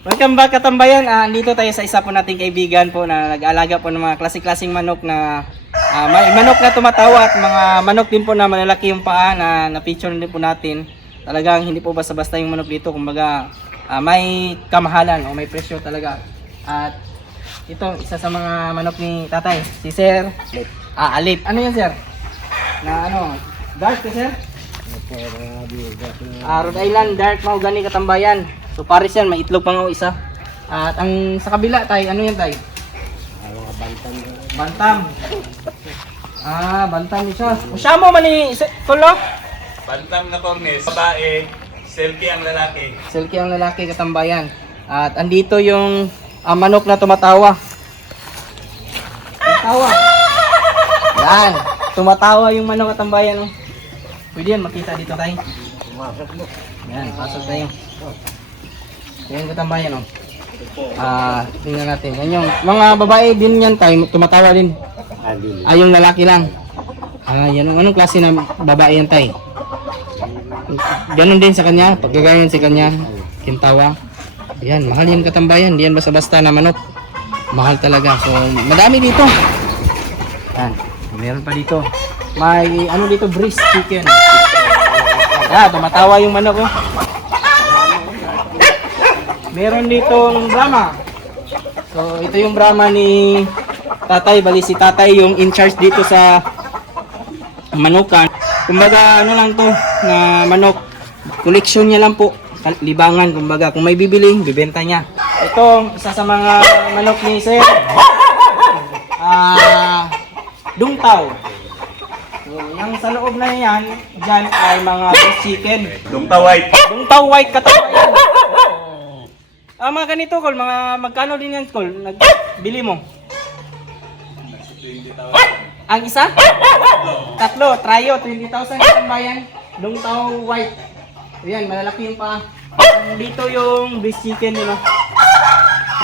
Welcome back katambayan. Andito tayo sa isa po nating kaibigan po na nag-aalaga po ng mga klasik-klasing manok na may manok na tumatawa at mga manok din po na malalaki yung paa na na-feature din po natin. Talagang hindi po basta-basta yung manok dito, kumbaga may kamahalan o may presyo talaga. At ito isa sa mga manok ni tatay, si Sir Alip. Ano yan, Sir? Na ano, dark ka, Sir? Rhode Island dark mahogany katambayan. So pares yan, may itlog pa nga isa. At ang sa kabila tay, ano yan tay? Bantam. Bantam. Bantam ni siya. Siya mo man ni Kulo? Bantam na Cornes, babae, Selkie ang lalaki. Selkie ang lalaki katambayan. At andito yung manok na tumatawa. Tumatawa. Yan, tumatawa yung manok katambayan. Oh. Pwede yan makita dito tayo. Yan, pasok tayo. Yan katambayan, oh. Tingnan natin. Yan yung mga babae din yan tayo, tumatawa din. Yung lalaki lang. Yan, anong klase na babae yan tayo? Ganon din sa kanya, paggagayon sa kanya, kintawa. Yan, mahal yan katambayan, di yan basta-basta na manok. Mahal talaga. So, madami dito. Yan, meron pa dito. May ano dito, breast chicken. Tumatawa yung manok, oh. Meron ditong Brahma. So ito yung Brahma ni tatay, bali si tatay yung in charge dito sa manukan. Kumbaga ano lang to na manok, collection niya lang po, libangan kumbaga, kung may bibili, bibenta niya. Ito isa sa mga manok ni Sir Dungtaw. So yung sa loob na yan, dyan ay mga breast chicken. Dungtaw white. Dungtaw white katawayan. Mga ganito, Kol, mga magkano din yan, Kol? Bili mo? 20,000. Ang isa? Tatlo, tryo, 20,000 ang bayan. Dungtaw white. Ayan, malalaki yung paa. Dito yung breast chicken nila.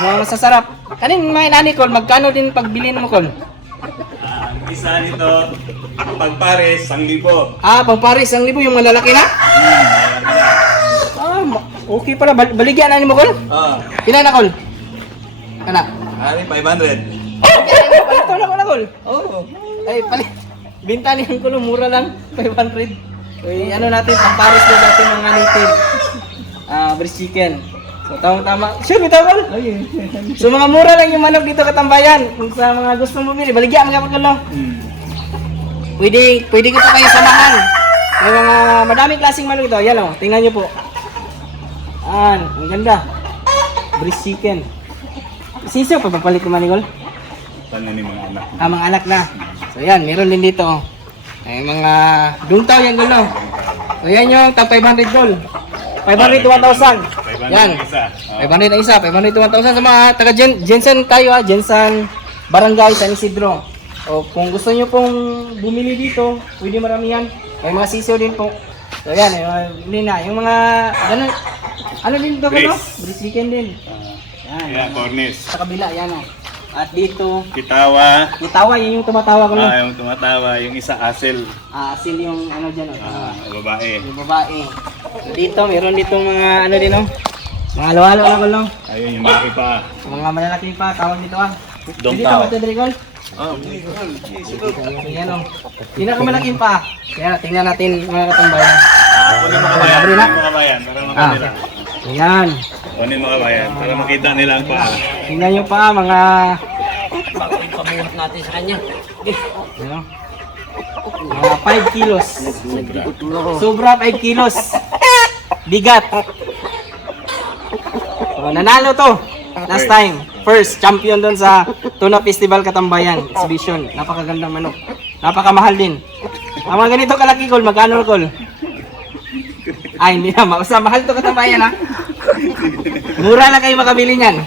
Mga masasarap. Kanin may nani, Kol, magkano din pagbilin mo, Kol? Ang isa nito, pagpares, 1,000. Pagparis, 1,000 yung malalaki na? Okay pala, baligyan na ni mo, Kol? Oo. Ilan na, Kol? Kana? 500. Palito na ko na, Kol. Oo. Ay, binta niyang Kol, mura lang, 500. Uy, ano natin, pang-paris na natin mga native. Breast chicken. So, tama. Sure, bitaw, Kol? So, mga mura lang yung manok dito katambayan. Kung sa mga gusto mo bumili, baligyan mga Kol, no? Pwede ko pa kayo samahan. May mga madaming klaseng manok ito. Yan, o, tingnan nyo po. Ang ganda. Breast chicken. Sisiyo pa papalit naman ni Gol? Saan ni mga anak? Mga anak na. So yan, meron din dito. Ay mga dungtaw yan, Gol, no? So yan yung top 500, Gol. 500 to 1,000. Yan. 500 na isa. 500 to 1,000 sa mga taga Jensen tayo, Jensen Barangay San Isidro. O kung gusto nyo pong bumili dito, pwede maramihan. May mga sisiyo din po. So yan, yung mga ganun. Ano din ito, no? Breast chicken din. Yan, Cornes. Sa kabila, yan, o. At dito, Kitawa. Kitawa, yun yung tumatawa ko, no? Yung tumatawa. Yung isa, Asel. Asil yung ano dyan, o. Babae. Yung babae. So, dito, meron ditong mga ano din, o. Mga halo-halo na ko, no? Ayun, yung malaki pa. Mga malalaking pa, tawag dito, Dungtaw. Dito, Matadrigol. Oh, So, yan, o. Pinakamalaking pa. Kaya, tingnan natin mga katambayan. kunin mo kabayan. Kunin mo kabayan. Para makita nila. Ayan. Kunin mo kabayan. Para makita nila ang paa. Tingnan nyo pa, mga... Pabuhat natin sa kanya. Ano? Mga 5 kilos. Sobra 5 kilos. Bigat. So, nanalo to. Last time. First champion doon sa Tuna Festival Katambayan Exhibition. Napakagandang manok. Napakamahal din. Ang mga ganito kalaki, Kol, magkano, Kol? Ay, hindi na. Mahal to Katambayan, ha? Mura lang kayo makabili niyan.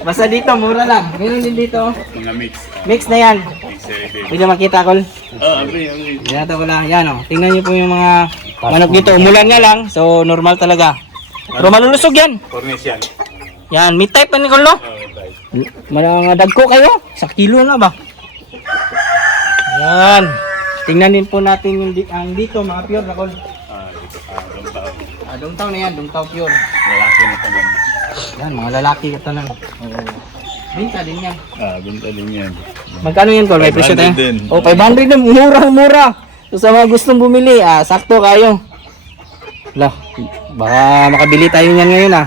Basta dito, mura lang. Meron din dito. Mga mix. Mix na yan. Mix everything. Pwede makita, Kol. Agree. Yan ito wala. Yan, o. Tingnan niyo po yung mga manok dito. Umulan nga lang. So, normal talaga. Pero malulusog yan. Cornes yan. Yan, meat type pa ni Kol, no? Mga dagko kayo. Sa kilo na ba? Yan. Tingnan din po natin yung ang dito, mga pure na Kol. Dito. Dungtaw. Dungtaw na yan, dungtaw pure. Lalaki na ito. Yan, mga lalaki ito na. Binta din yan. Benta din yan. Magkano yan, Col? May presyo tayo? 500 din. Oh, 500 din. Mura. So, sa mga gustong bumili, sakto kayo. Lah, baka makabili tayo niyan ngayon, Yan.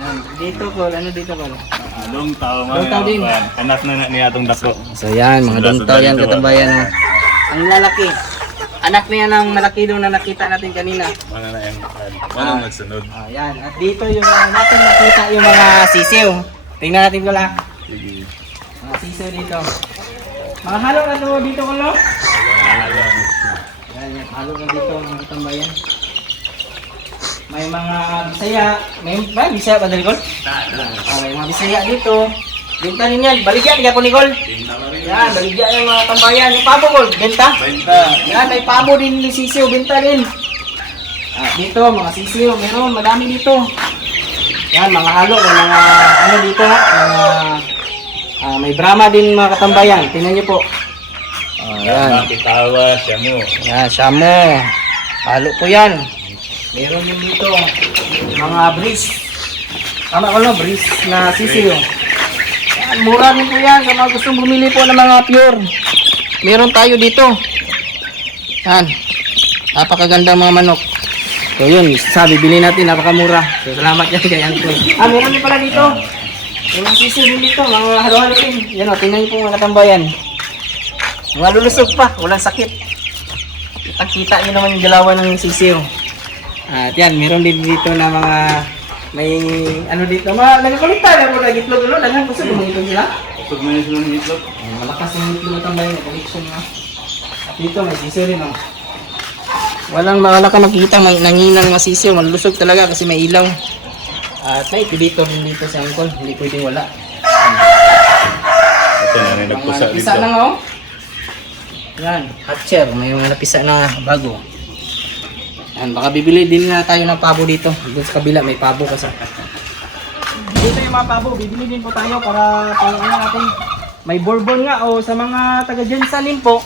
Yan. Dito, Col. Ano dito, Col? Long tao Long tao din. Anak na niya itong dako. So, yan. Mga dungtaw yan, katambayan. Ang lalaki. Anak na yan ang malaki doon na nakita natin kanina. Mana na yung Mana nagsunod. Yan. At dito yung natin makita yung mga sisiw. Tingnan natin ko lang. Sige. Mga sisiw dito. Mga halo na to dito ko lo. Yan, yan. Halo na dito mga katambayan. May mga Bisaya. May Bisaya ba, Nicole? May mga Bisaya dito. Benta rin yan. Baligyan ka po, Nicole. Yan, baligyan yung mga tambayan. Yung pabo ko, benta. Yan, may pabo din yung sisiw. Benta rin. Dito, mga sisiw. Meron, madami dito. Yan, mga halo. May mga ano dito. May Brahma din mga katambayan. Tingnan niyo po. Yan. Bitawa siya mo. Yan, Shamo. Halo po yan. Meron din dito. Mga breeze. Tama ko lang, breeze na sisiw. Yan, mura rin po yan. Sa mga gustong bumili po ng mga pure. Meron tayo dito. Yan. Napakaganda mga manok. So yun, sabi, bili natin, napakamura. So salamat yan kay Uncle. Meron din pala dito. Yung mga sisiw din dito, mga halo-halo din. Yan o, tingnan niyo po mga katambayan. Mga lulusog pa, walang sakit. Kita niyo naman yung galawan ng sisiw. At yan, meron din dito na mga may ano dito, mga nagkakulitan na po na gitlog, ano, daghan gusto mo itlog nila. Pag may sila ng itlog. Malakas yung itlog na tambayan, may collection na. At dito may sisiw rin, oh. Walang makala ka makikita, nanginang mga sisiw, malusog talaga kasi may ilaw. At may pilito din dito sa Uncle, hindi pwedeng wala. Ito na rin nagpusa Mga dito. napisa lang, oh. Yan, hatcher, may mga napisa na bago. Yan, baka bibili din na tayo ng pabo dito. Doon sa kabila may pabo kasi. Dito yung mga pabo, bibili din po tayo para ano natin. May bourbon nga o sa mga taga Jensanin po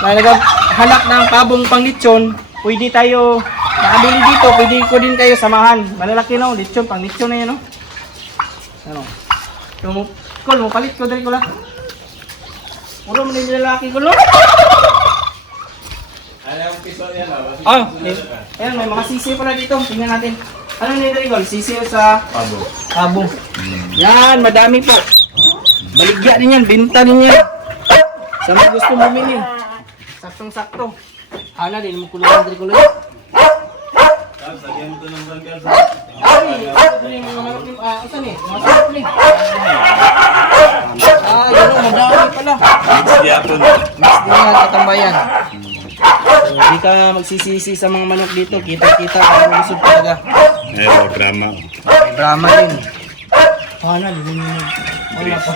na naghahanap ng pabong pang lechon, pwede tayo nakabili dito, pwede ko din kayo samahan. Malalaki no, lechon, pang lechon na yan no. Ano? Kol, mo palit ko dali ko lang. Puro mo din lalaki ko lo. Ayaw piso yan Ayan, may mga sisiw pala dito. Tingnan natin. Ano nito, Igor? Sisiw sa Pabo. pabo. Yan, madami po. Baligya din yan, binta din yan. Sa mga gusto bumili. Saktong-sakto. Ana din mo kulungan diri kulo. Lagyan mo ito ng banggal. Ay, ito yung mga manok ni usan eh. Mga sarap ni. Yun o, madami pala. Mix yapon. Mix din yan, katambayan. So, di ka magsisisi sa mga manok dito. Kita-kita, ang lusog talaga. Ayan, drama. May Brahma din. Ana, din yun. Wala pa.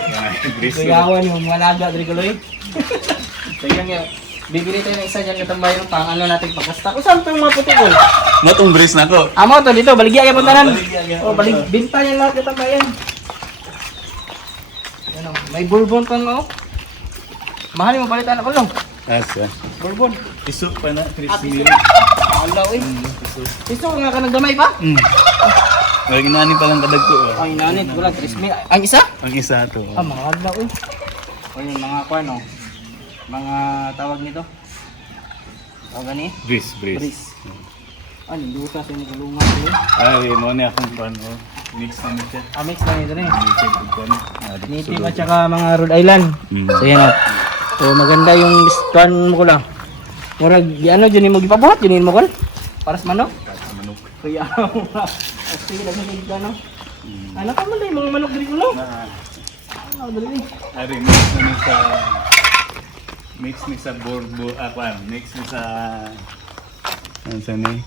Griso. Kuyawan yung mga laga, Driguloy. Tingnan nga. Bibili tayo ng isa dyan katambayan pang ano natin pagkasta. O saan ito yung mga puti ko? Matong bris na ko. Amo to dito, baligya yung puntanan. Baligya yan. O, binta yan lahat katambayan. Ano, may bourbon pa mo. Mahal mo balitan ako lang. Asa. Bourbon. Iso pa na, 3 mil. Alaw eh. Ito nga ka nagdamay pa? Lagi nani pa lang kadag ko. Ay, nanit, wala, 3 mil. Ang isa? Ang isa to. Mga alaw eh. O yun, mga kwano. Mga tawag nito. Tawag ni? Bris. Bris. Ano, dusa sa yung kulungan ko. Ay, mo ni akong pan. Mix na ni siya. Mix lang ito rin. Mix Native at saka mga Rhode Island. So yan o. So maganda yung discount mo ko lang. Murag, ano, dyan mo gipabuhat, dyan mo ko. Para sa manok. Kaya mo nga. Sige, nagsasigit ka no. Ano ka man yung mga manok dito no? Ano, dali. Ari, mix na ni sa... Mix ni sa borbo, mix ni sa... Ano sa ni?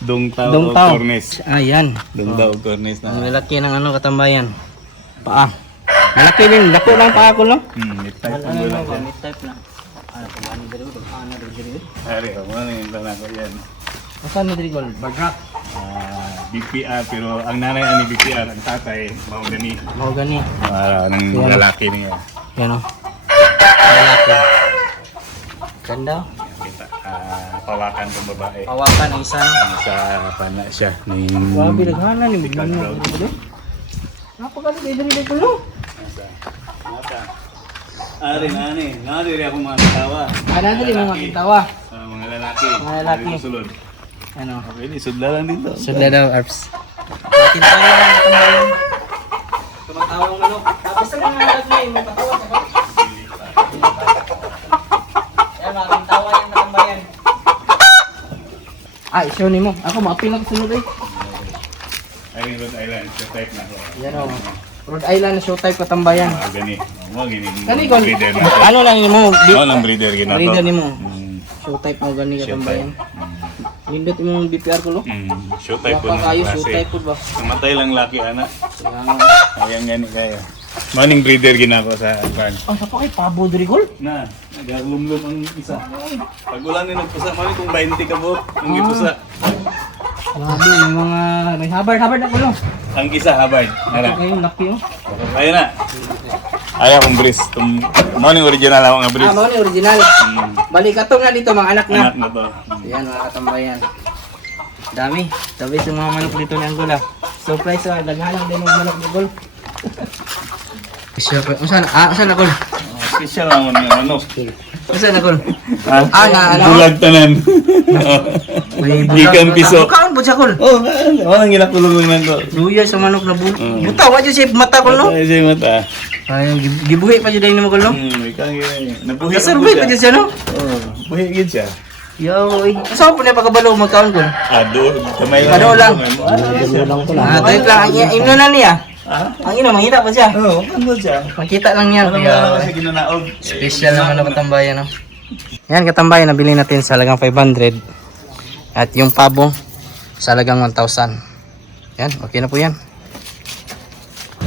Dongtao o cornes. Ayan. Dongtao o cornes Ang na. lalaki ng ano katambayan. Paa. Malaki din. Lako lang paa ko no? Meat type Ano ang lang gula. meat type na. Ano pa ba ni dito? Ano dito? Ari, mo na yung tanong ko yan. Saan ni dito? Barrak. BPR, pero ang nanay ani BPR, ang tatay, mahogany. Mau gani. Ng Yan. lalaki niya. Yan o. Lalaki. Ganda. Kita. pawakan ng babae. Pawakan ang isa. Sa pana siya. Grabe, naghanan ni Bicol Manok. Road. Napakali, dali ko no. Nata. Nari ako mga tawa. Ano dali mo makitawa? Mga lalaki. Mga lalaki. Dito sulod. Ano? Pwede, sudla lang dito. Sudla daw, Arps. Akin tayo lang tambayan. Tumatawang manok. Tapos sa mga nagmay, mo katawa ka ba? Yan, aking tawa yung natambayan. Show ni mo. Ako, maapil ako sunod eh. Ay, Rhode Island. Sa type na ako. Yan o. Rhode Island na show type katambayan. Gani. Gani. Kani kon. Breeder na. Ano lang ni mo? Ano lang breeder gina to? Breeder ni mo. Mm. Show type mo gani Show katambayan. type. Nindot mo BPR ko lo. Show type po Wapa na kayo show klase. type po ba? Namatay lang laki ana. Kaya Ayan gani kaya. Morning breeder gina ko sa farm. sa pa kay Pabo Drigol? Na, nagalumlum ang isa. Pag ulan ni nagpusa, mami kung 20 ka buhok, ang gipusa. Grabe, yung mga may habard na ko lo. Ang isa habard. Ara. Ayun, laki oh. Ayun na. Ayaw kong bris. Morning original ako nga bris. Mao ni original. Balik katong na dito mga anak na. Anak na to. Ayan mga katambayan. Dami. Sabi sa mga manok dito ni Angola. Surprise sa daghanang din ng manok ni Gol. Usan na Gol? Special lang mo niya, ano? Usan na Gol? Na Bulag tanan. Gikan piso. Kaon po siya Gol. Oh, walang ginakulong lang ko. Luya sa manok na buta. Wa dyan siya mata Gol no? Ay, siya mata. Ay, gibuhi pa dyan din mo Gol no? Ikaw nabuhi. Nasurvey pa dyan siya no? Oh, buhi gid siya. Yo, saan po na pagkabalo magkaon Gol? Kamay lang. Ano lang? Ano lang. Tayo lang. Ang ino na niya. Ang ino, mahina pa siya. Oo, ano siya? Makita lang yan. Ano Kaya, kasi ginanaog? special naman na katambayan, no? Yan, katambayan, nabili natin sa halagang 500. At yung pabo, sa halagang 1,000. Yan, okay na po yan.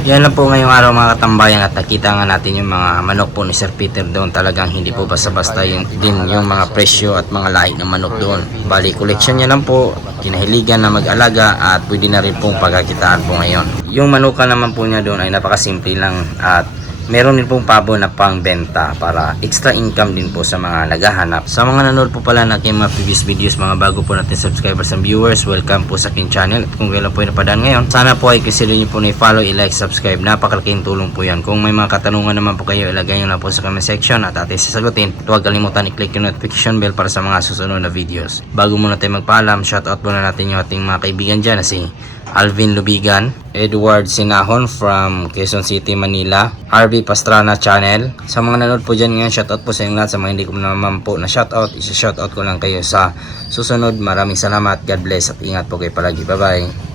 Yan lang po ngayong araw mga katambayan at nakita nga natin yung mga manok po ni Sir Peter doon. Talagang hindi po basta-basta yung mga presyo at mga lahi ng manok doon. Bali, collection niya lang po, kinahiligan na mag-alaga at pwede na rin pong pagkakitaan po ngayon. Yung manuka naman po niya doon ay napakasimple lang at meron din pong pabo na pangbenta para extra income din po sa mga naghahanap. Sa mga nanood po pala na aking mga previous videos, mga bago po natin subscribers and viewers, welcome po sa aking channel. At kung kailan po yung napadaan ngayon, sana po ay consider nyo po na i-follow, i-like, subscribe. Napakalaking tulong po yan. Kung may mga katanungan naman po kayo, ilagay nyo lang po sa comment section at atin sasagutin. Huwag kalimutan i-click yung notification bell para sa mga susunod na videos. Bago muna tayo magpaalam, shoutout muna natin yung ating mga kaibigan dyan na si Alvin Lubigan, Edward Sinahon from Quezon City, Manila, RV Pastrana Channel. Sa mga nanood po dyan ngayon, shoutout po sa inyo lahat. Sa mga hindi ko naman po na shoutout, isa-shoutout ko lang kayo sa susunod. Maraming salamat, God bless at ingat po kayo palagi. Bye bye.